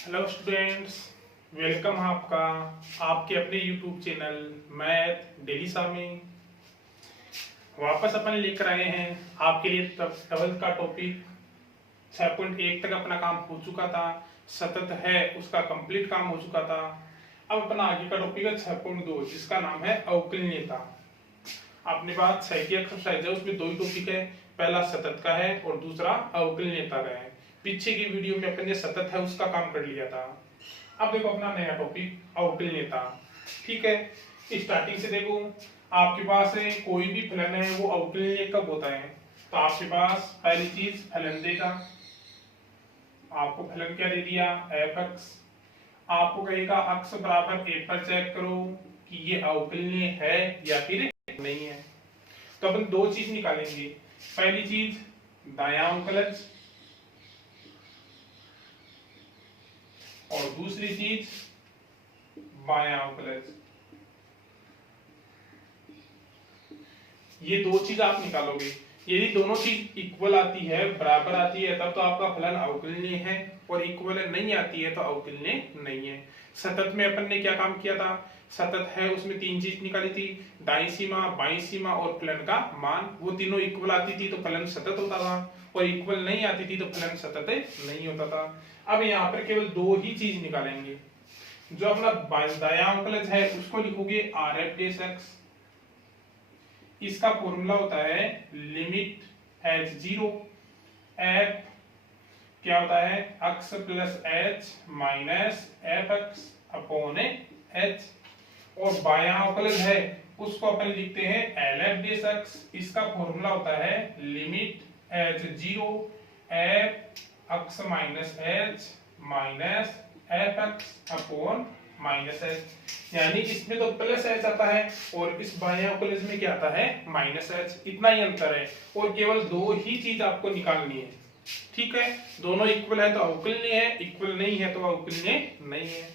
Hello students, welcome है आपका आपके अपने यूट्यूब चैनल मैथ डेली सा में। वापस अपन लेकर आए हैं आपके लिए ट्वेल्थ का टॉपिक 6.1 तक अपना काम हो चुका था। सतत है उसका कंप्लीट काम हो चुका था। अब अपना आगे का टॉपिक है 6.2 जिसका नाम है अवकलनीयता। अपने पास 6 की एक्सरसाइज है, उसमें दो ही टॉपिक है, पहला सतत का है और दूसरा अवकलनीयता का है। पीछे की वीडियो में अपन ने सतत है उसका काम कर लिया था। अब देखो अपना नया टॉपिक अवकलनीयता। ठीक है, स्टार्टिंग से देखो, आपके पास है कोई भी फलन है वो अवकलनीय कब होता है। तो आपके पास पहली चीज फलन देगा, आपको फलन क्या दे दिया एफ एक्स। आपको कहेगा अक्स बराबर ए पर चेक करो कि ये अवकलनीय है या फिर नहीं है। तो अपन दो चीज निकालेंगे, पहली चीज दायां अवकलज और दूसरी चीज बायां अवकलज। ये दो चीज आप निकालोगे। यदि दोनों चीज इक्वल आती है, बराबर आती है, तब तो आपका फलन अवकलनीय है, और इक्वल नहीं आती है तो अवकलनीय नहीं है। सतत में अपन ने क्या काम किया था, सतत है उसमें तीन चीज निकाली थी, दाईं सीमा, बाईं सीमा और फलन का मान। वो तीनों इक्वल आती थी तो फलन सतत होता था, और इक्वल नहीं आती थी तो फलन सतत नहीं होता था। अब यहाँ पर केवल दो ही चीज निकालेंगे। जो अपना दायां अवकलज है उसको लिखोगे आर एफ डेस एक्स। इसका फॉर्मूला होता है लिमिट एच जीरो एफ क्या होता है x plus H minus f x upon H. और बायां अवकलज है उसको अपन लिखते हैं एल एफ डेस एक्स। इसका फॉर्मूला होता है limit h zero F x minus H minus f x upon minus H. यानी इसमें तो प्लस एच आता है और इस बाएं अवकलज में क्या आता है माइनस एच। इतना ही अंतर है और केवल दो ही चीज आपको निकालनी है। ठीक है, दोनों इक्वल है तो अवकलनीय है, इक्वल नहीं है तो अवकलनीय नहीं है।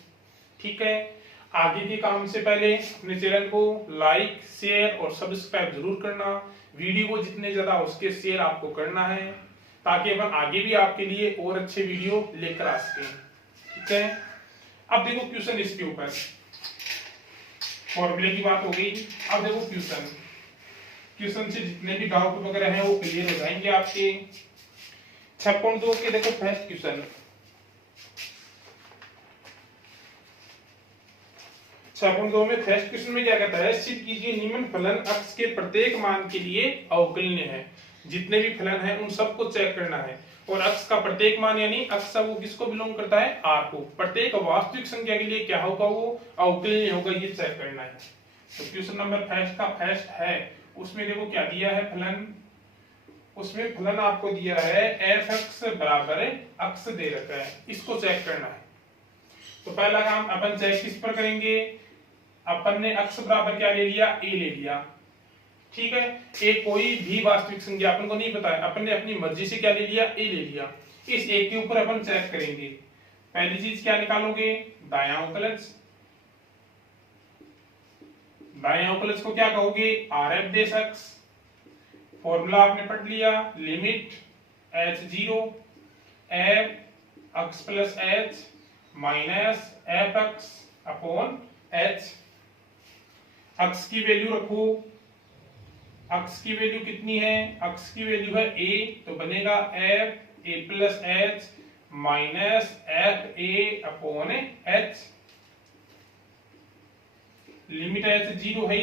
ठीक है, आगे के काम से पहले अपने चैनल को लाइक शेयर और सब्सक्राइब जरूर करना। वीडियो को जितने ज्यादा उसके शेयर आपको करना है, ताकि अपन आगे भी आपके लिए और अच्छे वीडियो लेकर आ सकें। ठीक है, अब देखो क्वेश्चन इसके ऊपर, फॉर्मूले की बात हो गई। अब देखो क्वेश्चन, क्वेश्चन से जितने भी डाउट वगैरह हैं वो क्लियर हो जाएंगे आपके। 6.2 के देखो फर्स्ट क्वेश्चन, 6.2 में फर्स्ट क्वेश्चन में क्या कहता है, सिद्ध कीजिए निम्न फलन अक्स के प्रत्येक मान के लिए अवकलनीय है। जितने भी फलन हैं उन सबको चेक करना है, और अक्स का प्रत्येक मान यानी अक्स वो किसको बिलोंग करता है आर को। प्रत्येक वास्तविक संख्या के लिए क्या होगा वो अवकलनीय होगा, ये चेक करना है। तो क्वेश्चन नंबर फर्स्ट का फर्स्ट है, उसमें देखो क्या दिया है फलन। उसमें फलन आपको दिया है एफ एक्स बराबर अक्स दे रखा है, इसको चेक करना है। तो पहला काम अपन चेक किस पर करेंगे, अपन ने अक्स बराबर क्या ले लिया ए ले लिया। ठीक है, ए कोई भी वास्तविक संख्या अपन को नहीं पता है, अपन ने अपनी मर्जी से क्या ले लिया ए ले लिया। इस एक के ऊपर अपन चेक करेंगे। पहली चीज क्या निकालोगे दायां अवकलज। दायां अवकलज को क्या कहोगे R F dash x. Formula आपने पढ़ लिया limit h zero F x plus H minus f x upon h. X की वैल्यू रखो, एक्स की वैल्यू कितनी है, एक्स की वैल्यू है a, तो बनेगा F a plus H minus F a upon H. Limit h zero है,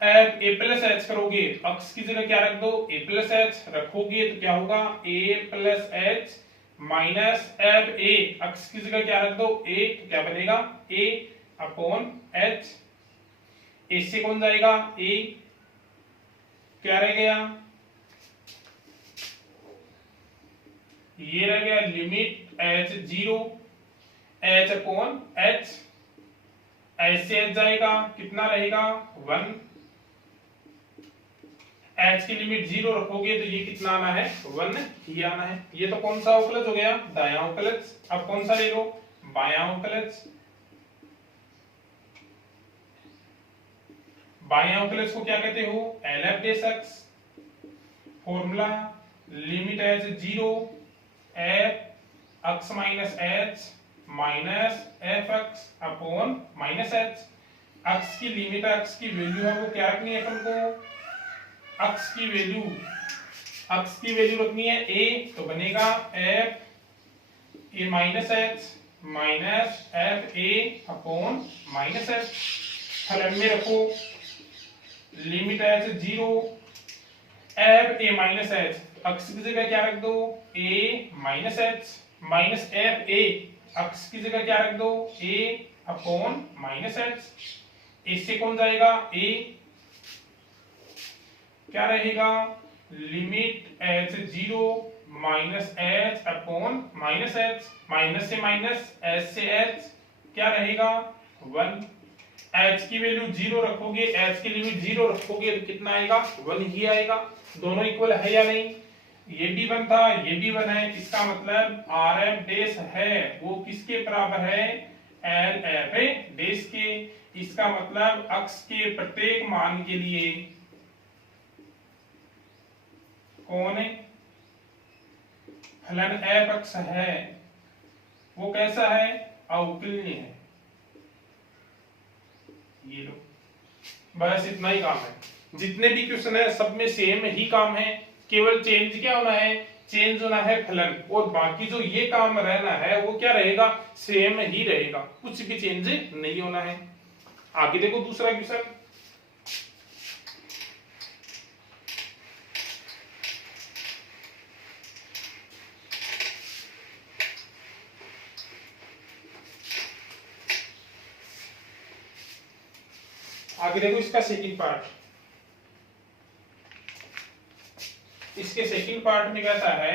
एफ ए प्लस एच करोगे एक्स की जगह क्या रख दो ए प्लस एच रखोगे तो क्या होगा A plus H minus F A, X की जगह क्या रख दो ए, तो क्या बनेगा ए अपॉन एच। इससे कौन जाएगा ए, क्या रह गया ये रह गया limit h zero H upon H. ऐसे एच जाएगा कितना रहेगा 1। एच की लिमिट 0 रखोगे तो ये कितना आना है 1 ही आना है। ये तो कौन सा अवकलज हो गया दायां अवकलज। अब कौन सा ले लो बायां अवकलज। बायां अवकलज को क्या कहते हो L F dash x. Formula limit h zero f x minus H minus f x upon minus h. x की लिमिट, x की वैल्यू है वो क्या रखनी है अपन को, x की वैल्यू रखनी है a, तो बनेगा f a minus H minus F a upon minus H. फलन में रखो लिमिट एच 0 एफ ए माइनस एच, x की जगह क्या रख दो a minus H minus F A, x की जगह क्या रख दो a अपॉन माइनस एच। इससे कौन जाएगा a, क्या रहेगा limit h 0 minus H upon minus H, minus से माइनस एच से एच क्या रहेगा 1। एच की वैल्यू 0 रखोगे, एच की लिमिट 0 रखोगे तो कितना आएगा 1 ही आएगा। दोनों इक्वल है या नहीं, ये भी 1 था ये भी 1 है, इसका मतलब आर एफ डैश है वो किसके बराबर है एल एफ ए डैश के। इसका मतलब x के प्रत्येक मान के लिए कौन है फलन एफ एक्स है वो कैसा है अवकलनीय है। ये लो बस इतना ही काम है, जितने भी क्वेश्चन है सब में सेम ही काम है, केवल चेंज क्या होना है, चेंज होना है फलन, और बाकी जो ये काम रहना है वो क्या रहेगा सेम ही रहेगा, कुछ भी चेंज नहीं होना है। आगे देखो दूसरा क्वेश्चन, आगे देखो इसका सेकंड पार्ट। इसके सेकंड पार्ट में कहता है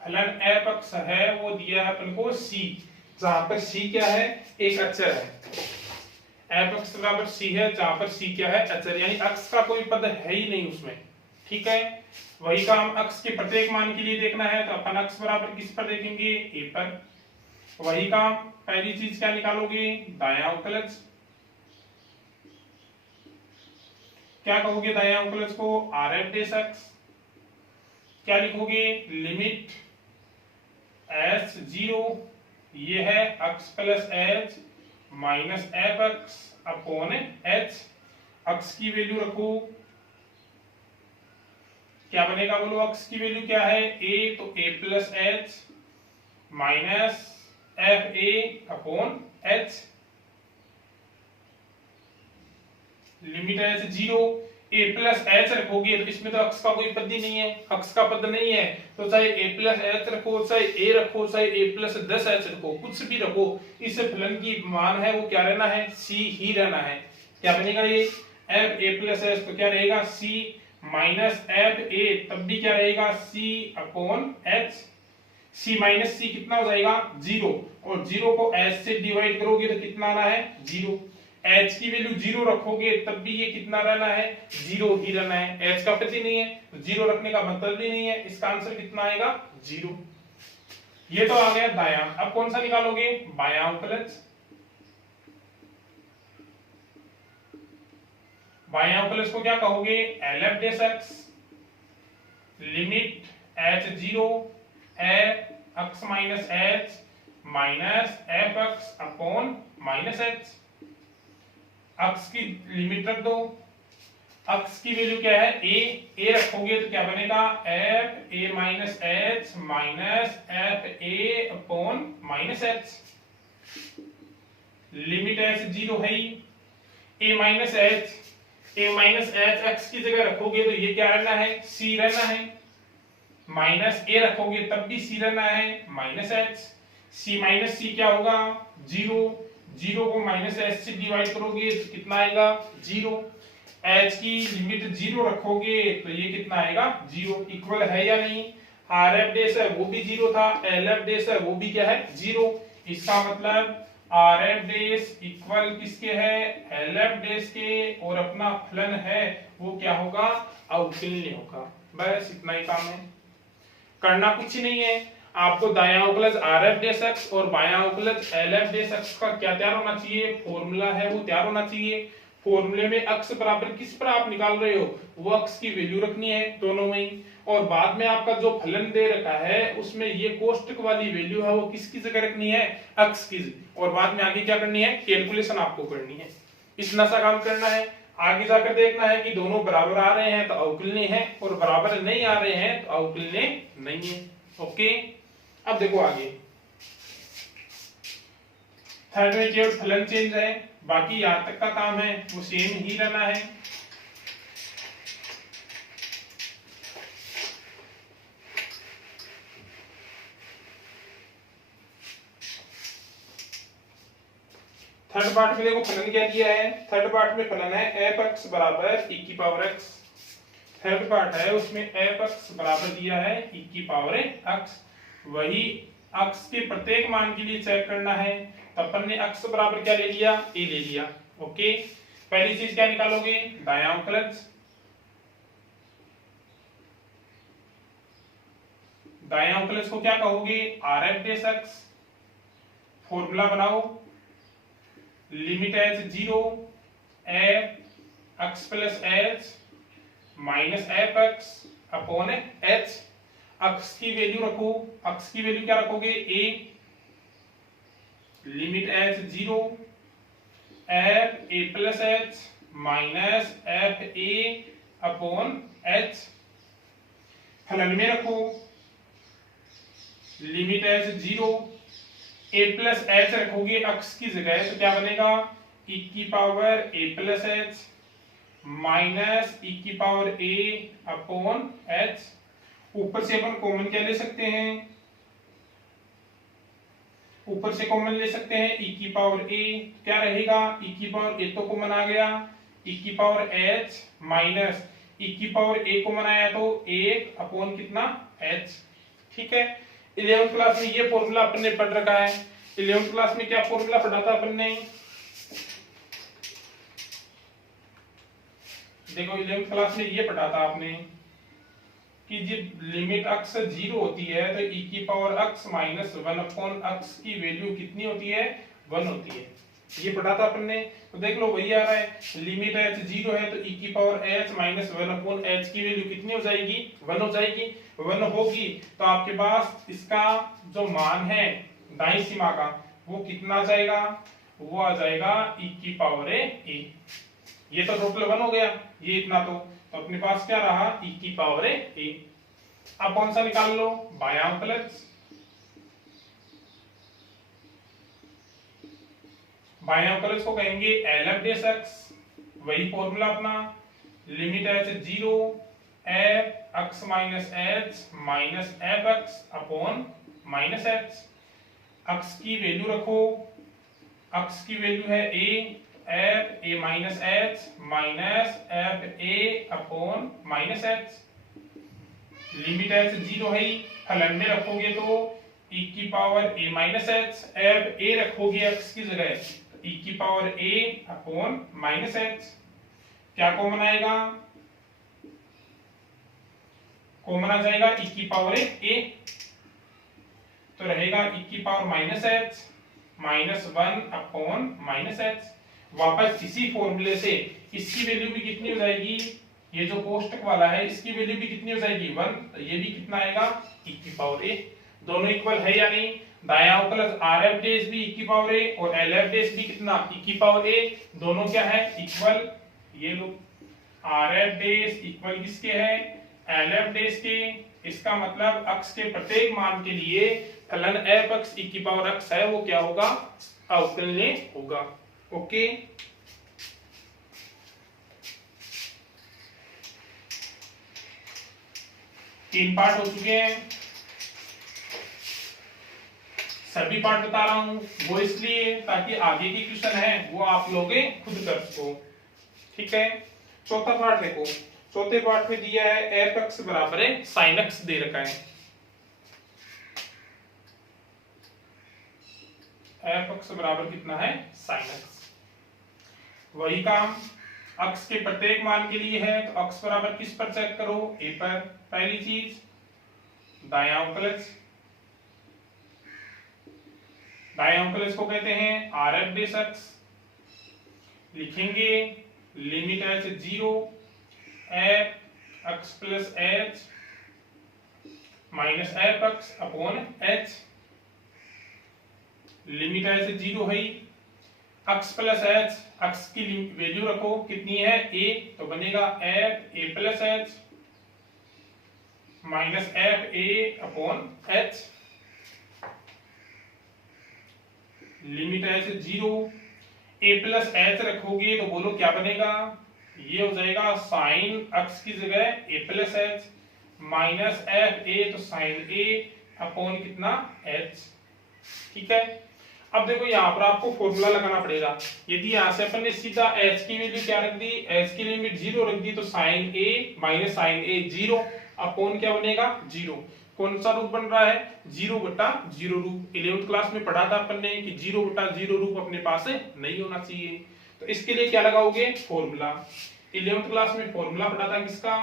फलन एफ एक्स है वो दिया है अपन को c, जहां पर c क्या है एक अचर है, एफ एक्स बराबर c है जहां पर c क्या है अचर, यानी x का कोई पद है ही नहीं उसमें। ठीक है, वही काम x के प्रत्येक मान के लिए देखना है तो अपन x बराबर किस पर देखेंगे a पर। वही काम पहली चीज क्या निकालोगे दायां अवकलज, क्या कहोगे दायां अवकलज को आर एफ डैश एक्स, क्या लिखोगे लिमिट एच 0 ये है x plus H minus f x upon H. x की वैल्यू रखो, क्या बनेगा बोलो x की वैल्यू क्या है a, तो a plus H minus F a upon H. Limit h 0 a plus h रखोगे तो इसमें तो x का कोई पद ही नहीं है, x का पद नहीं है तो चाहे a प्लस एच रखो चाहे a रखो चाहे a प्लस 10 एच रखो कुछ भी रखो, इस फलन की मान है वो क्या रहना है c ही रहना है। क्या बनेगा ये f a प्लस एच तो क्या रहेगा c माइनस एफ ए, तब भी क्या रहेगा c upon H. c minus c कितना हो जाएगा 0, और 0 को h से डिवाइड करोगे तो कितना आना है 0। h की वैल्यू 0 रखोगे तब भी ये कितना रहना है 0 ही रहना है, h का पति नहीं है तो 0 रखने का मतलब भी नहीं है, इसका आंसर कितना आएगा 0। ये तो आ गया दायां, अब कौन सा निकालोगे बायां अवकलज। बायां अवकलज को क्या कहोगे L F dash x, limit h 0 x minus H minus f x upon minus h. x की लिमिट रख दो, x की वैल्यू क्या है a रखोगे तो क्या बनेगा f a minus H minus F a upon minus H. Limit h 0 है ही, a माइनस एच x की जगह रखोगे तो ये क्या रहना है c रहना है, माइनस a रखोगे तब भी c रहना है minus H. c minus c क्या होगा 0, 0 को माइनस एच से डिवाइड करोगे तो कितना आएगा 0। h की लिमिट 0 रखोगे तो ये कितना आएगा 0, इक्वल है या नहीं। आर एफ डैश है वो भी 0 था, एल एफ डैश है वो भी क्या है 0, इसका मतलब आर एफ डैश इक्वल किसके है एल एफ डैश के, और अपना फलन है वो क्या होगा अवकलनीय होगा। बस इतना ही काम है, करना कुछ नहीं है, आपको दायां अवकलज आर एफ डैश एक्स और बायां अवकलज एल एफ डैश एक्स का क्या तैयार होना चाहिए, फॉर्मूला है वो तैयार होना चाहिए। फॉर्मूले में x बराबर किस पर आप निकाल रहे हो वो x की वैल्यू रखनी है दोनों में ही, और बाद में आपका जो फलन दे रखा है उसमें ये कोष्टक वाली वैल्यू है वो किसकी जगह रखनी है, अक्स की, और बाद में आगे क्या करनी है, कैलकुलेशन आपको करनी है। इतना सा काम करना है। आगे जाकर देखना है कि दोनों बराबर आ रहे हैं तो अवकलनीय है, और बराबर नहीं आ रहे हैं तो अवकलनीय नहीं है। ओके, अब देखो आगे थर्ड में केवल फलन चेंज है, बाकी यहां तक का काम है वो सेम ही रहना है। थर्ड पार्ट में देखो फलन क्या दिया है, थर्ड पार्ट में फलन है एफ एक्स बराबर ई की पावर एक्स। थर्ड पार्ट है उसमें एफ एक्स बराबर दिया है ई की पावर एक्स। वही एक्स के प्रत्येक मान के लिए चेक करना है, तो अपन ने एक्स बराबर क्या ले लिया, ए ले लिया। ओके, पहली चीज क्या निकालोगे, दायां अवकलज। दायां अवकलज को क्या कहोगे, R F dash x. Formula बनाओ, limit h 0 f x plus H minus f x upon h. X की वैल्यू रखो, एक्स की वैल्यू क्या रखोगे, a. Limit h 0 f a plus H minus F a upon h. फलन में रखो, limit h 0 a plus h रखोगे x की जगह तो क्या बनेगा, ई की power a plus H minus e की पावर ए अपॉन एच। ऊपर से अपन कॉमन क्या ले सकते हैं, ऊपर से कॉमन ले सकते हैं ई की पावर ए, क्या रहेगा, ई की पावर ए तो कॉमन आ गया, ई की पावर एच माइनस ई की पावर ए कॉमन आया तो एक अपॉन कितना, एच। ठीक है, 11th क्लास में ये फॉर्मूला अपन ने पढ़ रखा है। 11th क्लास में क्या फॉर्मूला पढ़ा था अपन ने, देखो 11th क्लास में ये पढ़ा था आपने कि जब लिमिट x 0 होती है तो e की power x minus 1 upon x की वैल्यू कितनी होती है, 1 होती है। ये पढ़ा था अपन ने, तो देख लो वही आ रहा है, लिमिट h 0 है तो e की power h minus 1 upon h की वैल्यू कितनी हो जाएगी, 1 हो जाएगी। 1 होगी तो आपके पास इसका जो मान है दाईं सीमा का वो कितना आ जाएगा, वो आ जाएगा e की पावर a। ये तो टोटल 1 हो गया, ये इतना तो अपने पास क्या रहा, e की पावर a। अब कौन सा निकाल लो, बायां अवकलज। बायां अवकलज को कहेंगे एलएफ डेस एक्स, वही फॉर्मूला अपना, limit h 0 f x minus H minus f x upon minus H. X की वैल्यू रखो, एक्स की वैल्यू है a, F A minus H minus F a upon minus H. Limit h 0 है, फलन में रखोगे तो e की power a minus H, F A रखोगे x की जगह e की power a upon minus H. क्या कॉमन आएगा, कॉमन आ जाएगा e की पावर a, तो रहेगा e की power minus H minus 1 upon minus H. वापस इसी फॉर्मूले से इसकी वैल्यू भी कितनी हो जाएगी, ये जो कोष्टक वाला है इसकी वैल्यू भी कितनी हो जाएगी, 1, तो ये भी कितना आएगा, e की पावर a। दोनों इक्वल है या नहीं, दायां अवकलज rf डेश भी e की पावर a और lf डेश भी कितना, e की पावर a, दोनों क्या है, इक्वल। ये लो rf डेश इक्वल किसके है, lf डेश के। इसका मतलब x के प्रत्येक मान के लिए फलन f x e की पावर x है वो क्या होगा, अवकलनीय होगा। ओके, तीन पार्ट हो चुके हैं, सभी पार्ट बता रहा हूं वो इसलिए ताकि आगे की क्वेश्चन है वो आप लोग खुद कर सको। ठीक है, चौथा पार्ट देखो, चौथे पार्ट में दिया है एफ एक्स बराबर है साइन एक्स दे रखा है। एफ एक्स बराबर कितना है, साइन एक्स। वही काम x के प्रत्येक मान के लिए है तो x बराबर किस पर चेक करो, a पर। पहली चीज दायां अवकलज, दायां अवकलज को कहते हैं आर एफ डेस एक्स। लिखेंगे limit h 0 f x plus H minus f x upon H, limit है से 0 है, एक्स प्लस एच, एक्स की वैल्यू रखो कितनी है ए, तो बनेगा F a plus H minus F a upon H, limit है से 0, ए प्लस एच रखोगे तो बोलो क्या बनेगा, ये हो जाएगा साइन एक्स की जगह a plus H minus F a, तो साइन ए अपॉन कितना एच। ठीक है, अब देखो यहाँ पर आपको फॉर्मूला लगाना पड़ेगा। यदि यहाँ से अपन ने सीधा h की वैल्यू क्या रख दी, h की लिमिट 0 रख दी, तो sine a minus sine a 0 upon क्या बनेगा 0। कौन सा रूप बन रहा है, 0/0 रूप। 11th क्लास में पढ़ा था अपन ने कि 0/0 रूप अपने पास नहीं होना चाहिए, तो इसके लिए क्या लगाओगे फॉर्मूला। 11th क्लास में फॉर्मूला पढ़ा था किसका,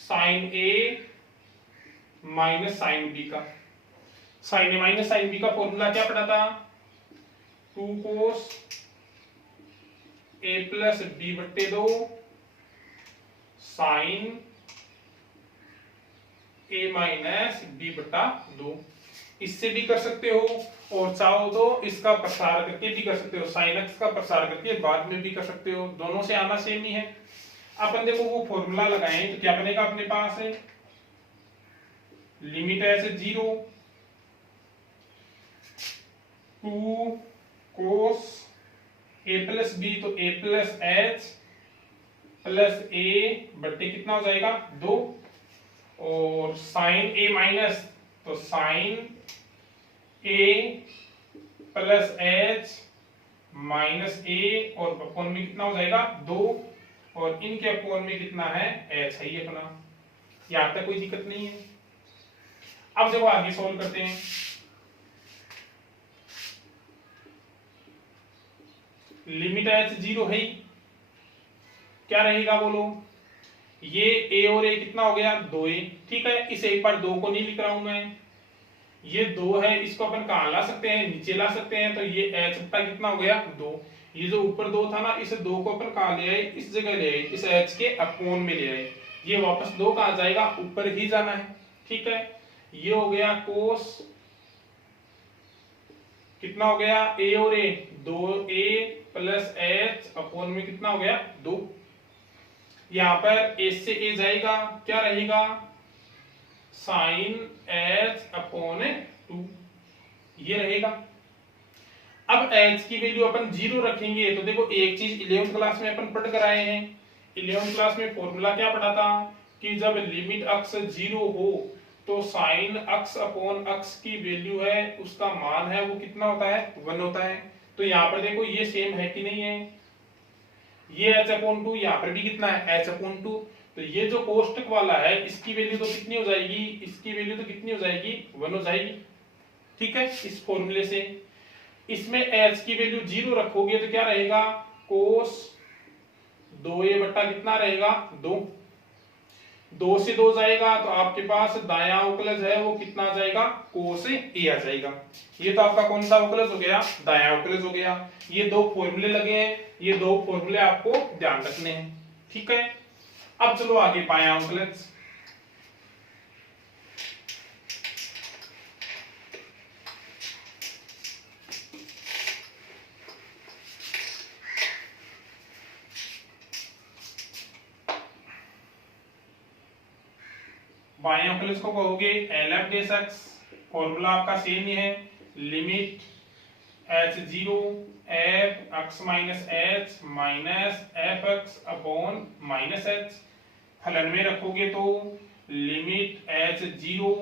sine a minus sine b का। Sine A minus sine B का फॉर्मूला क्या पढ़ा था, 2 cos a प्लस बी बट्टे 2 साइन a माइनस बी बट्टा 2। इससे भी कर सकते हो और चाहो तो इसका प्रसार करके भी कर सकते हो, साइन एक्स का प्रसार करके बाद में भी कर सकते हो, दोनों से आना सेम ही है। अपन देखो वो फॉर्मूला लगाएं तो क्या बनेगा अपने पास है, लिमिट है से 0, 2 cos a प्लस बी, तो a plus h plus a बट्टे कितना हो जाएगा 2, और साइन a माइनस, तो sine a plus H minus a, और अपॉन में कितना हो जाएगा 2, और इनके अपॉन में कितना है h है ये अपना। यहाँ तक कोई दिक्कत नहीं है। अब जब आगे सॉल्व करते हैं, लिमिट एच 0 है, क्या रहेगा बोलो, ये a और a कितना हो गया 2a। ठीक है, इस एक बार 2 को नहीं लिख रहा हूं मैं, ये 2 है, इसको अपन कहां ला सकते हैं, नीचे ला सकते हैं, तो ये h का कितना हो गया 2। ये जो ऊपर 2 था ना, इस 2 को अपन कहां ले आए, इस जगह ले आए, इस h के अपॉन में ले आए। ये वापस 2 कहां जाएगा, ऊपर ही जाना है। ठीक है, ये हो गया कोस कितना हो गया a और a 2a plus H upon में कितना हो गया 2। यहां पर a से a जाएगा, क्या रहेगा साइन h अपॉन 2, ये रहेगा। अब h की वैल्यू अपन 0 रखेंगे, तो देखो एक चीज 11th क्लास में अपन पढ़ कर आए हैं। 11th क्लास में फॉर्मूला क्या पढ़ा था कि जब लिमिट x 0 हो तो साइन x अपॉन x की वैल्यू है, उसका मान है वो कितना होता है 1 होता है। तो यहाँ पर देखो ये सेम है कि नहीं है, ये h अपॉन 2, यहाँ पर भी कितना है h अपॉन 2, तो ये जो कोष्टक वाला है इसकी वैल्यू तो कितनी हो जाएगी, इसकी वैल्यू तो कितनी हो जाएगी 1 हो जाएगी। ठीक है, इस फॉर्मूले से इसमें h की वैल्यू 0 रखोगे तो क्या रहेगा कोस 2a बट्टा कितना रहेगा 2, 2 से 2 जाएगा तो आपके पास दायां अवकलज है वो कितना आ जाएगा कोस a आ जाएगा। ये तो आपका कौन सा अवकलज हो गया, दायां अवकलज हो गया। ये 2 फॉर्मूले लगे हैं, ये 2 फॉर्मूले आपको ध्यान रखने हैं। ठीक है, अब चलो आगे बायां अवकलज। बाएं अवकलज को कहोगे LF डेस x, फॉर्मूला आपका सेम ही है, limit h0 f x minus h minus f x upon minus h। फलन में रखोगे तो लिमिट h0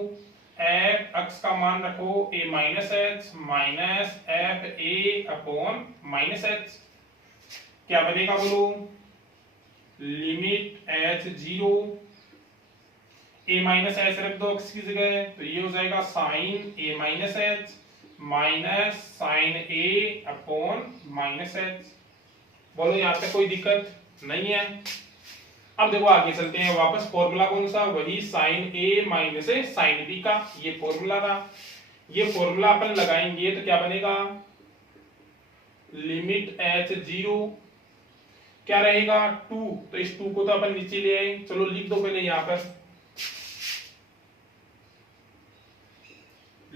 f x का मान रखो a minus h minus F a upon minus h। क्या बनेगा बोलो, limit h0 a minus H रख दो x की जगह, तो ये हो जाएगा sine a minus H minus sine a upon minus H. बोलो यहाँ पे कोई दिक्कत नहीं है। अब देखो आगे चलते हैं, वापस फॉर्मूला कौन सा, वही sine a minus sine b का, ये फॉर्मूला था। ये फॉर्मूला अपन लगाएंगे तो क्या बनेगा, लिमिट h0 क्या रहेगा 2, तो इस 2 को तो अपन नीचे ले आए, चलो लिख दो पहले यहाँ पर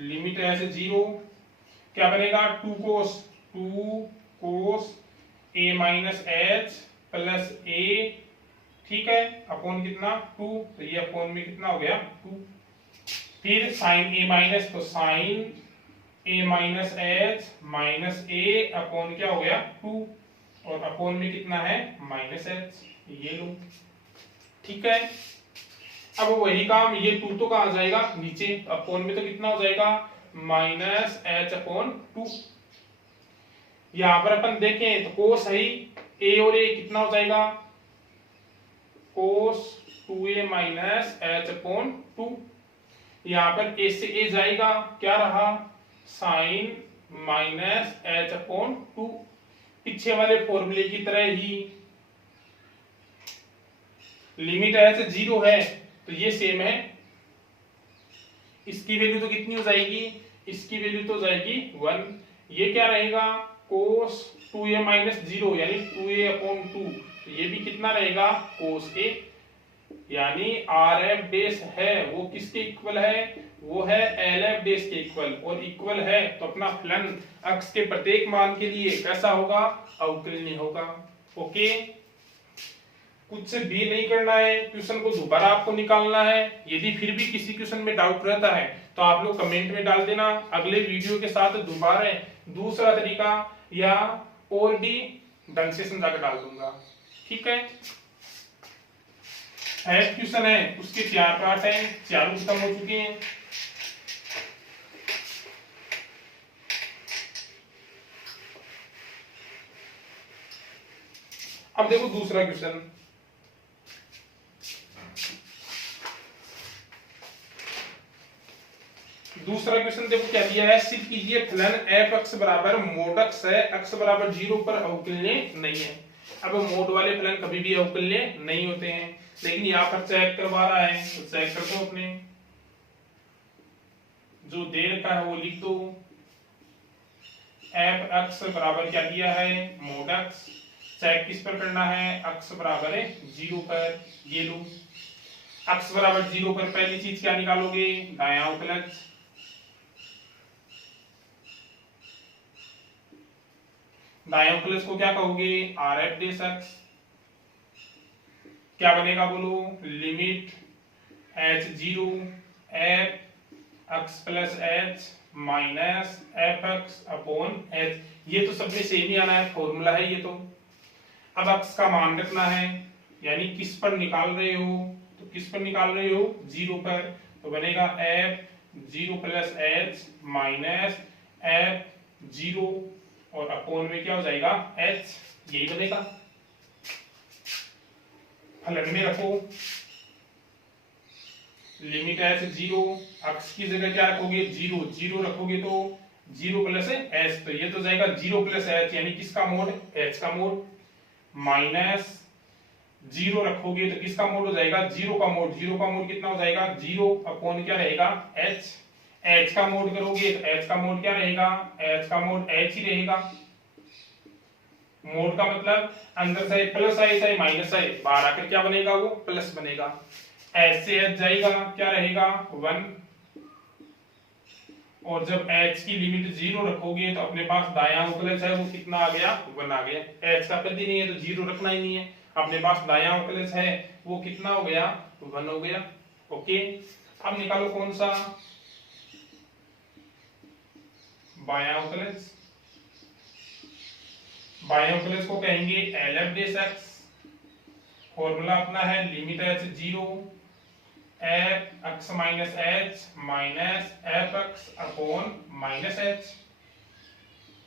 लिमिट एच जीरो, क्या बनेगा 2 कोस ए माइनस एच प्लस ए, ठीक है, अपॉन कितना 2, तो ये अपॉन में कितना हो गया 2। फिर साइन ए माइनस, तो sine A minus H minus A upon क्या हो गया 2, और अपॉन में कितना है माइनस एच, ये लो, ठीक है। अब वही काम, ये 2 तो कहाँ जाएगा नीचे, अपॉन में तो कितना हो जाएगा माइनस एच अपॉन 2। यहां पर अपन देखें तो कोस है ए और ए, कितना हो जाएगा कोस 2a माइनस एच अपॉन 2। यहां पर ए से ए जाएगा, क्या रहा साइन माइनस एच अपॉन 2। पीछे वाले फॉर्मूले की तरह ही लिमिट एच जीरो है तो ये सेम है, इसकी वैल्यू तो कितनी हो जाएगी, इसकी वैल्यू तो हो जाएगी 1। ये क्या रहेगा कोस 2a माइनस जीरो यानी 2a अपॉन 2, तो ये भी कितना रहेगा कोस a, यानी आर एफ बेस है वो किसके इक्वल है, वो है एल एफ बेस के इक्वल, और इक्वल है तो अपना फलन अक्ष के प्रत्येक मान के लिए कैसा होगा अवकलनीय होगा। ओके, कुछ भी नहीं करना है, क्वेश्चन को दोबारा आपको निकालना है। यदि फिर भी किसी क्वेश्चन में डाउट रहता है तो आप लोग कमेंट में डाल देना, अगले वीडियो के साथ दोबारा दूसरा तरीका या और भी ढंग से समझा कर डाल दूंगा, ठीक है। एफ क्वेश्चन है उसके 4 पार्ट हैं, चारों खत्म हो चुके हैं। अब देखो दूसरा क्वेश्चन, दूसरा क्वेश्चन देखो क्या दिया है, सिद्ध कीजिए फलन एफ अक्ष बराबर मोड अक्ष है, अक्ष बराबर 0 पर अवकलनीय नहीं है। अब मोड वाले फलन कभी भी अवकलनीय नहीं होते हैं, लेकिन यहाँ पर चेक करवा रहा है तो चेक कर दो, अपने जो दे रखा है वो लिख दो। एफ अक्ष बराबर क्या दिया है मोड अक्ष, चेक किस पर करना है अक्ष बराबर है 0 पर। ये लो अक्ष बराबर 0 पर पहली चीज क्या निकालोगे दायां अवकलज, दायां अवकलज को क्या कहोगे आर एफ डेस अक्ष, क्या बनेगा बोलो limit h zero f x plus H minus f x upon h, ये तो सब में सेम ही आना है, फॉर्मूला है ये तो। अब अक्स का मान रखना है, यानी किस पर निकाल रहे हो, तो किस पर निकाल रहे हो 0 पर, तो बनेगा F 0 plus H minus F 0 और अपॉन में क्या हो जाएगा एच, यही बनेगा। फलन में रखो लिमिट एच 0, अक्ष की जगह क्या रखोगे 0, 0 रखोगे तो 0 प्लस एच, तो ये तो जाएगा 0 प्लस एच यानी किसका मोड एच का मोड, माइनस 0 रखोगे तो किसका मोड हो जाएगा 0 का मोड, 0 का मोड कितना हो जाएगा 0 अपॉन क्या रहेगा एच, एच का मोड करोगे तो एच का मोड क्या रहेगा एच का मोड एच ही रहेगा। मोड का मतलब अंदर से प्लस आए चाहे माइनस आए, बाहर आकर क्या बनेगा वो प्लस बनेगा। एच से एच जाएगा क्या रहेगा 1, और जब एच की लिमिट 0 रखोगे तो अपने पास दायां अवकलज है वो कितना आ गया 1 आ गया। एच का पद ही नहीं है तो 0 रखना ही नहीं है, अपने पास दायां अवकलज है वो कितना हो गया 1 हो गया। ओके, अब निकालो कौन सा बायां अवकलज, बायां अवकलज को कहेंगे L F dash x, formula अपना है limit h 0 f x minus H minus f x upon minus h.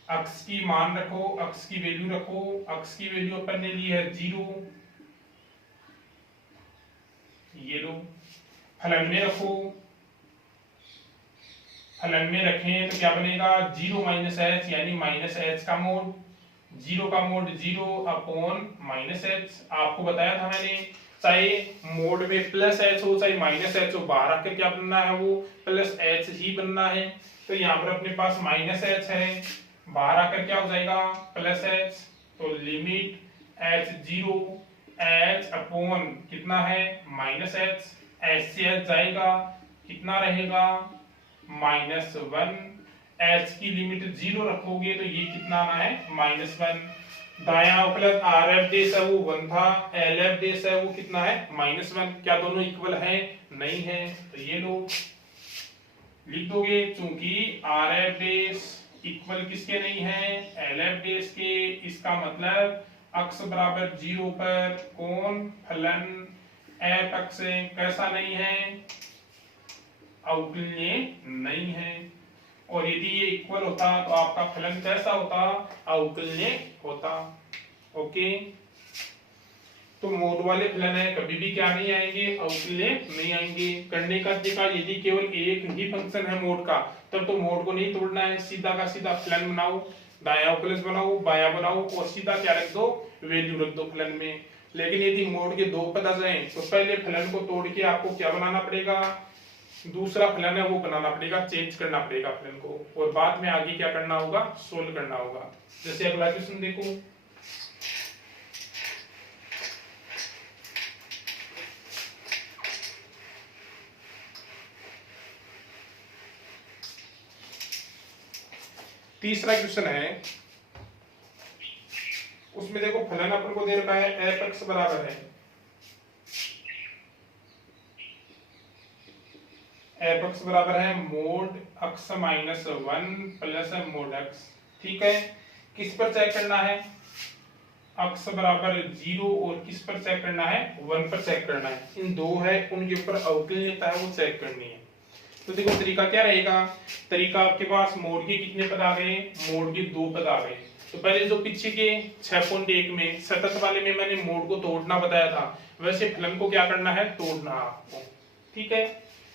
X की मान रखो, अक्स की वैल्यू रखो, अक्स की वैल्यू अपन ने ली है 0, ये लो फलन में रखो, फलन में रखें तो क्या बनेगा 0 माइनस एच यानी माइनस एच का मोड, 0 का मोड 0 अपॉन माइनस एच। आपको बताया था मैंने चाहे मोड में प्लस एच हो चाहे माइनस एच हो, बाहर आकर क्या बनना है वो प्लस एच ही बनना है। तो यहाँ पर अपने पास माइनस एच है, बाहर आकर क्या हो जाएगा प्लस एच, तो लिमिट एच 0 एच अपॉन कितना है माइनस एच, एच से एच जाएगा कितना रहेगा -1, h की लिमिट 0 रखोगे तो ये कितना आना है -1। दाया प्लस आर एफ डेस है वो 1 था, एल एफ डेस है वो कितना है -1। क्या दोनों इक्वल है? नहीं है, तो ये लो लिख दोगे, चूंकि आर एफ डेस इक्वल किसके नहीं है? एल एफ डेस के। इसका मतलब अक्ष बराबर 0 पर कौन फलन एफ अक्ष कैसा नहीं है? अवकलनीय नहीं है। और यदि ये इक्वल होता तो आपका फलन कैसा होता? अवकलनीय होता। ओके, तो मोड वाले फलन है कभी भी क्या नहीं आएंगे? अवकलनीय नहीं आएंगे। करने का तरीका, यदि केवल एक ही फंक्शन है मोड का तब तो मोड को नहीं तोड़ना है, सीधा का सीधा फलन बनाओ, दाया अवकलज बनाओ, बाया बनाओ और सीधा क्या रख दो? वैल्यू रख दो फलन में। लेकिन यदि मोड के दो पद आ जाए तो पहले फलन को तोड़ के आपको क्या बनाना पड़ेगा? दूसरा फलन है वो बनाना पड़ेगा, चेंज करना पड़ेगा फलन को, और बाद में आगे क्या करना होगा? सोल्व करना होगा। जैसे अगला क्वेश्चन देखो, तीसरा क्वेश्चन है, उसमें देखो फलन अपन को दे रखा है एफ एक्स बराबर है एफ एक्स बराबर है mode x -1 plus mode x. ठीक है, किस पर चेक करना है? एक्स बराबर 0 और किस पर चेक करना है? 1 पर चेक करना है। इन दो है उनके ऊपर अवकलनीयता है वो चेक करनी है। तो देखो तरीका क्या रहेगा? तरीका आपके पास मोड के कितने पद आ गए? मोड के 2 पद आ गए। तो पहले जो पीछे के 6.1 में सतत वाले में मैंने मोड को तोड़ना बताया था, वैसे फलन को क्या करना है? तोड़ना आपको। ठीक है,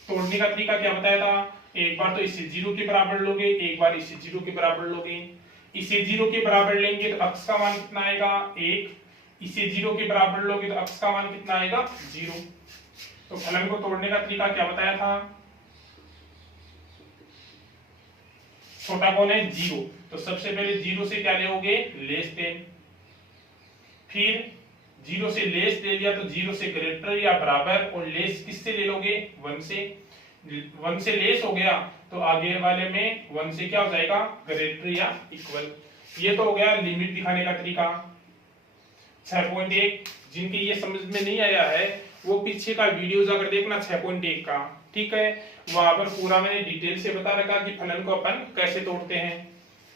तोड़ने का तरीका क्या बताया था? एक बार तो इसे 0 के बराबर लोगे, एक बार इसे 0 के बराबर लोगे। इसे 0 के बराबर लेंगे तो अक्ष का मान कितना आएगा? 1। इसे 0 के बराबर लोगे तो अक्ष का मान कितना आएगा? 0। तो फलन को तोड़ने का तरीका क्या बताया था? छोटा कौन है? 0। तो सबसे पहले 0 से क्या लोगे? Less than. फिर 0 से लेस ले लिया तो 0 से ग्रेटर या बराबर, और लेस किससे ले लोगे? 1 से। 1 से लेस हो गया तो आगे वाले में 1 से क्या हो जाएगा? ग्रेटर या इक्वल। ये तो हो गया लिमिट दिखाने का तरीका। 6.1 जिनके ये समझ में नहीं आया है वो पीछे का वीडियो जाकर देखना 6.1 का। ठीक है, वहां पर पूरा मैंने डिटेल से बता रखा कि फलन को अपन कैसे तोड़ते हैं।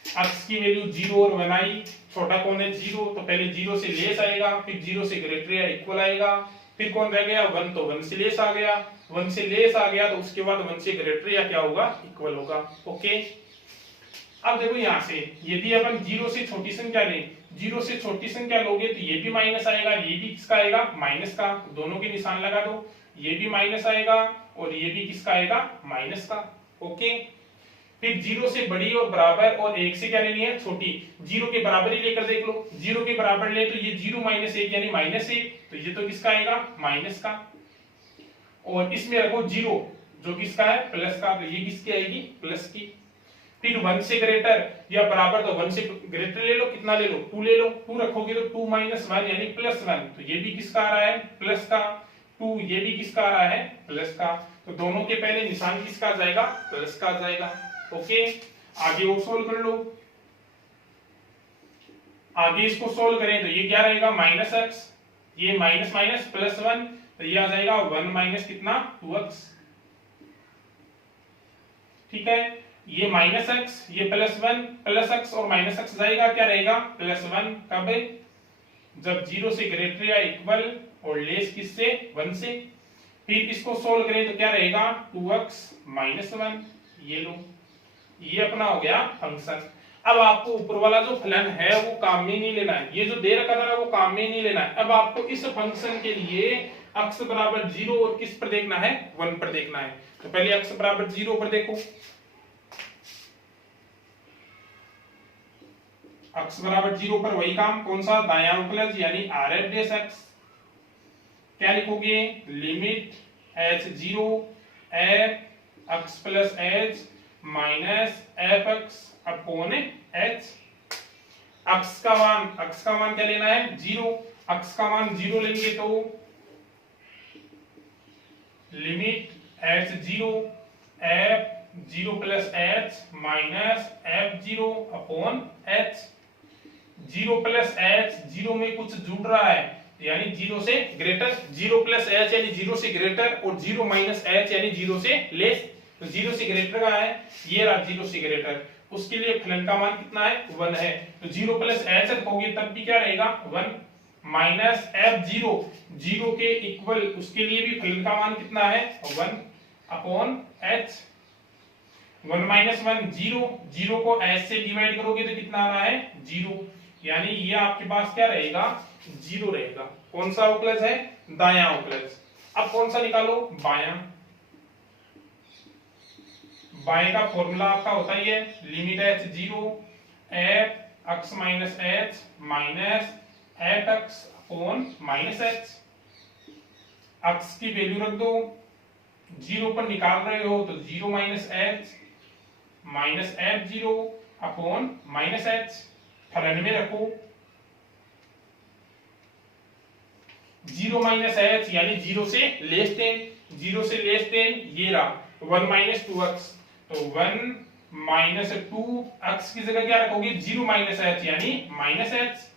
अक्ष की वैल्यू 0 और 1 आई, छोटा कौन है? 0। तो पहले 0 से लेस आएगा, फिर 0 से ग्रेटर या इक्वल आएगा, फिर कौन रह गया? 1। तो 1 से लेस आ गया, 1 से लेस आ गया तो उसके बाद 1 से ग्रेटर या क्या होगा? इक्वल होगा। ओके, अब देखो यहां से यदि अपन 0 से छोटी संख्या लें, 0 से छोटी संख्या लोगे तो ये भी माइनस आएगा, ये भी किसका आएगा? माइनस का। दोनों के निशान लगा दो, ये भी माइनस आएगा और ये भी किसका आएगा? माइनस का। ओके, फिर 0 से बड़ी और बराबर और 1 से क्या लेनी है? छोटी। 0 के बराबर ही लेकर देख लो, 0 के बराबर ले तो ये 0 -1 यानी -1, तो ये तो किसका आएगा? माइनस का। और इसमें रखो 0 जो किसका है? प्लस का, तो ये किसकी आएगी? प्लस की। फिर 1 से ग्रेटर या बराबर, तो 1 से ग्रेटर ले लो, कितना ले लो? 2 ले लो। 2 रखोगे तो 2 - 1 यानी +1, तो ये भी किसका आ रहा है? प्लस का। 2 ये भी किसका आ रहा है? प्लस का। तो दोनों के पहले निशान किसका आ जाएगा? प्लस का आ जाएगा। ओके, आगे और सोल्व कर लो। आगे इसको सोल्व करें तो ये क्या रहेगा? -x, ये माइनस माइनस +1, तो ये आ जाएगा 1 - कितना? 2x। ठीक है, ये -x, ये +1, +x और -x जाएगा, क्या रहेगा? +1। कब? जब 0 से ग्रेटर या इक्वल और लेस किससे? 1 से। फिर इसको सोल्व करें तो क्या रहेगा? 2x - 1। ये लो, ये अपना हो गया फंक्शन। अब आपको ऊपर वाला जो फलन है वो काम में नहीं लेना है, ये जो दे रखा था ना वो काम में नहीं लेना है। अब आपको इस फंक्शन के लिए अक्ष बराबर 0 और किस पर देखना है? 1 पर देखना है। तो पहले अक्ष बराबर 0 पर देखो, अक्ष बराबर 0 पर वही काम, कौन सा? दायां अवकलज यानी RF'। क्या लिखोगे? Limit h0 f x plus h minus f x upon h। अक्ष का मान क्या लेना है? 0। अक्ष का मान 0 लेंगे तो limit h0 F zero plus H minus F zero upon H. Zero plus H, zero में कुछ जुड़ रहा है यानी जीरो से ग्रेटर, जीरो प्लस एच यानी जीरो से ग्रेटर, और जीरो माइनस एच यानी जीरो से लेस। तो जीरो से ग्रेटर का है, ये रहा जीरो से ग्रेटर, उसके लिए फलन का मान कितना है 1 है। तो जीरो प्लस एच रखोगे तब भी क्या रहेगा 1, माइनस एफ जीरो, जीरो के इक्वल, उसके लिए भी फलन का मान कितना है 1 upon H. 1 minus 1 zero, zero को एच से डिवाइड करोगे तो कितना आ रहा है 0, यानी ये आपके पास क्या रहेगा 0 रहेगा। कौन सा अवकलज है दायां अवकलज। अब कौन सा निकालो बायां। बाएं का फॉर्मूला आपका होता ही है limit h zero F x minus H minus f x upon minus H. X की वैल्यू रख दो, जीरो पर निकाल रहे हो तो zero minus H minus F zero upon minus H. फलन में रखो जीरो माइनस एच यानी जीरो से लेस देन, जीरो से लेस देन ये रहा 1 माइनस 2x, तो 1 माइनस 2x की जगह क्या रखोगे जीरो माइनस एच यानी minus H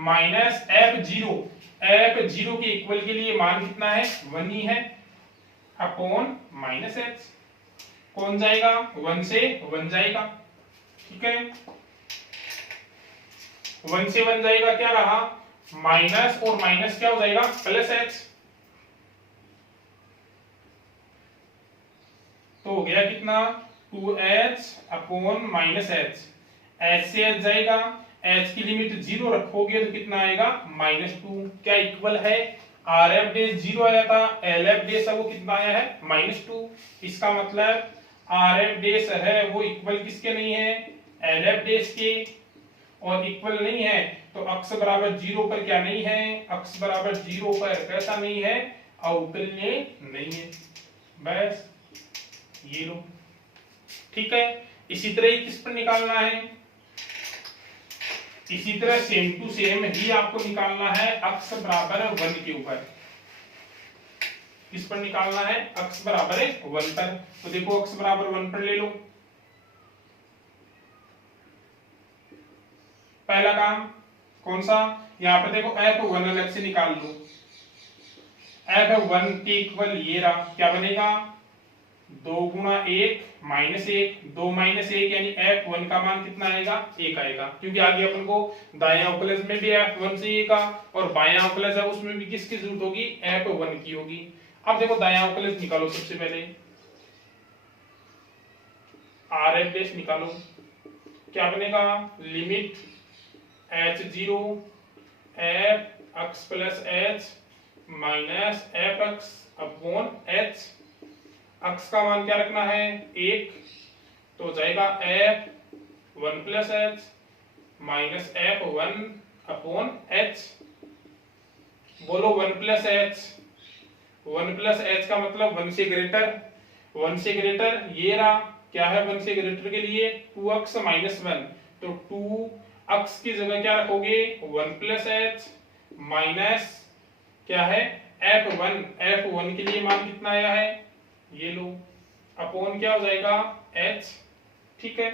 minus F zero, F zero के इक्वल के लिए मान कितना है 1 ही है अपॉन माइनस एच। कौन जाएगा 1 से 1 जाएगा, ठीक है 1 से 1 जाएगा, क्या रहा माइनस और माइनस क्या हो जाएगा प्लस एच। तो हो गया कितना 2h upon minus H, H से एच जाएगा, एच की लिमिट 0 रखोगे तो कितना आएगा -2, क्या इक्वल है आर एफ डेस 0 आया था, एल एफ डेस वो कितना आया है -2। इसका मतलब आर एफ डेस है वो इक्वल किसके नहीं है एल एफ डेस के, और इक्वल नहीं है तो अक्स बराबर 0 पर क्या नहीं है, अक्स बराबर 0 पर कैसा नहीं है अवकलनीय नहीं है। बस ये लो, ठीक है। इसी तरह ही किस पर निकालना है, इसी तरह सेम टू सेम ही आपको निकालना है अक्स बराबर 1 के ऊपर। किस पर निकालना है अक्स बराबर 1 पर। तो देखो अक्स बराबर 1 पर ले लो, पहला काम कौन सा, यहां पर देखो f1 अलग से निकाल लो, f1 के इक्वल ये रहा, क्या बनेगा 2 गुणा 1 माइनस 1, 2 माइनस 1 यानी f1 का मान कितना आएगा 1 आएगा, क्योंकि आगे अपन को दायां अवकलज में भी f1 से 1 का और बायां अवकलज है उसमें भी किसकी जरूरत होगी f1 की होगी। अब देखो दायां अवकलज निकालो, सबसे पहले आर एफ डेश निकालो, क्या बनेगा limit h zero F x plus H minus f x upon h. X का मान क्या रखना है 1, तो जाएगा F 1 plus H minus F 1 upon H. बोलो 1 प्लस एच, 1 प्लस एच का मतलब 1 से ग्रेटर, 1 से ग्रेटर ये रहा, क्या है 1 से ग्रेटर के लिए 2x माइनस 1, तो 2x की जगह क्या रखोगे 1 प्लस एच माइनस क्या है f1, f1 के लिए मान कितना आया है ये लो अपॉन क्या हो जाएगा h, ठीक है।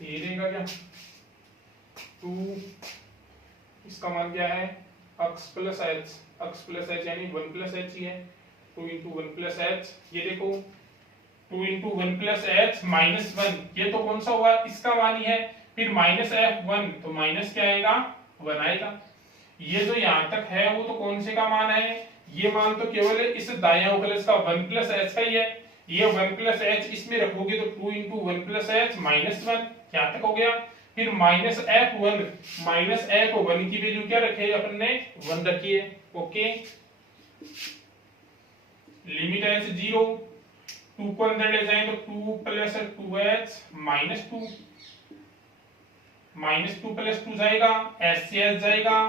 ये रहेगा क्या 2, इसका मान क्या है x plus H, x plus H यानी 1 प्लस एच ही है, 2 इंटू 1 प्लस एच, ये देखो 2 इंटू 1 प्लस एच माइनस 1, ये तो कौन सा हुआ इसका मान ही है, फिर माइनस f1 तो माइनस क्या आएगा 1 आएगा। ये जो यहां तक है वो तो कौन से का मान है, ये मान तो केवल इस दायां अवकलज का 1 प्लस एच का ही है, ये 1 प्लस एच इसमें रखोगे तो 2 इंटू 1 प्लस एच माइनस 1, यहां तक हो गया। फिर माइनस f1, माइनस f1 की वैल्यू क्या रखे अपन ने 1 रखी है, ओके। लिमिट एच 0, 2 को अंदर ले जाएं तो 2 plus 2h minus 2, minus 2 plus 2 जाएगा, h से h जाएगा,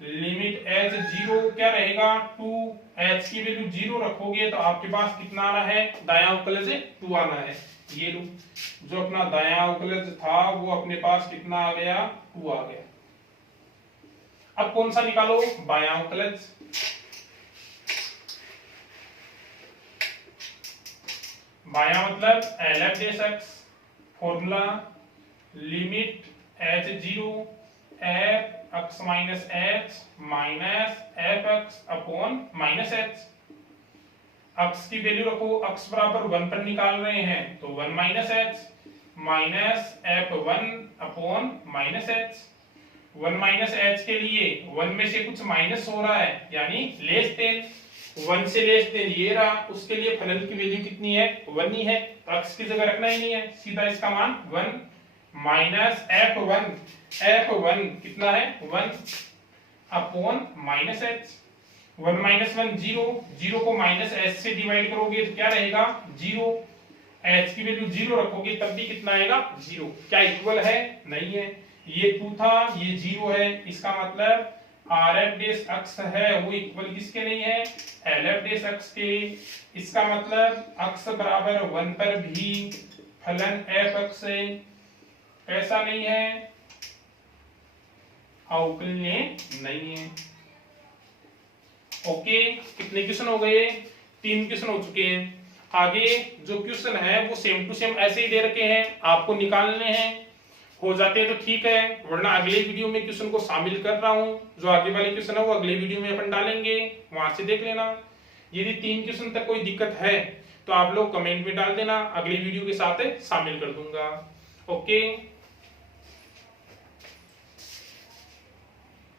लिमिट h 0 क्या रहेगा 2, h की वैल्यू 0 रखोगे तो आपके पास कितना आना है दायां अवकलज 2 आना है। ये लो जो अपना दायां अवकलज था वो अपने पास कितना आ गया 2 आ गया। अब कौन सा निकालो बायां अवकलज, बाया मतलब LF dash x, formula limit h 0 f x minus h minus f x upon minus h। x की वैल्यू रखो, x बराबर 1 पर निकाल रहे हैं तो 1 minus h minus f1 upon minus h। 1 minus h के लिए 1 में से कुछ माइनस हो रहा है यानी लेस देन, 1 से लेस देन ये रहा, उसके लिए फलन की वैल्यू कितनी है 1 ही है, तो x की जगह रखना ही नहीं है, सीधा इसका मान 1 माइनस f1, f1 कितना है 1 अपॉन माइनस h। 1 माइनस 1 0, 0 को माइनस h से डिवाइड करोगे तो क्या रहेगा 0, h की वैल्यू 0 रखोगे तब भी कितना आएगा 0। क्या इक्वल है, नहीं है, ये 2 था ये 0 है, इसका मतलब RF डेस x है वो इक्वल किसके नहीं है LF डेस x के। इसका मतलब x बराबर 1 पर भी फलन fx से कैसा नहीं है, अवकलनीय नहीं है। ओके, कितने क्वेश्चन हो गए, 3 क्वेश्चन हो चुके हैं। आगे जो क्वेश्चन है वो सेम टू सेम ऐसे ही दे रखे हैं, आपको निकालने हैं, हो जाते हैं तो ठीक है, वरना अगले वीडियो में क्वेश्चन को शामिल कर रहा हूं, जो आगे वाले क्वेश्चन है वो अगले वीडियो में अपन डालेंगे, वहां से देख लेना। यदि 3 क्वेश्चन तक कोई दिक्कत है तो आप लोग कमेंट में डाल देना, अगली वीडियो के साथ शामिल कर दूंगा। ओके।